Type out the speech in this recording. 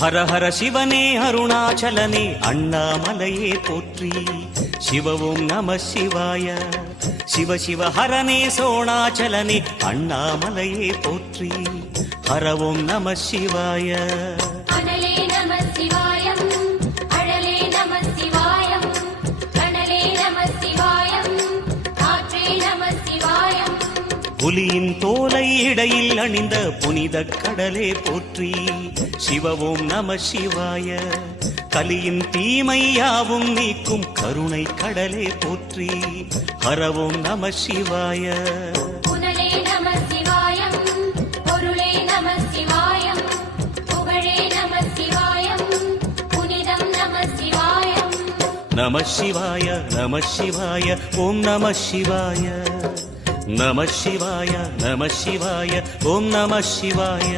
ஹர ஹர சிவனே அருணாச்சலனே அண்ணாமலையே போற்றி. சிவ ஓம் நம சிவாய. சிவ சிவ ஹரனே சோணாச்சலனே அண்ணாமலையே போற்றி. ஹர ஓம் நம சிவாய. அனலே நம சிவாயம், அழலே நம சிவாயம், கனலே நம சிவாயம், காற்றே நம சிவாயம். புலியின் தோலை இடையில் அணிந்த புனித கடலே போற்றி. சிவ ஓம் நம சிவாய. கலியின் தீமையாவும் நீக்கும் கருணை கடலே போற்றி. ஹர ஓம் நம சிவாய. புனலே நம சிவாயம், பொருளே நம சிவாயம், புகழே நம சிவாயம், புனிதம் நம சிவாயம். நம சிவாய நம சிவாய ஓம் நம சிவாய. நம சிவாய நம சிவாய ஓம் நம சிவாய.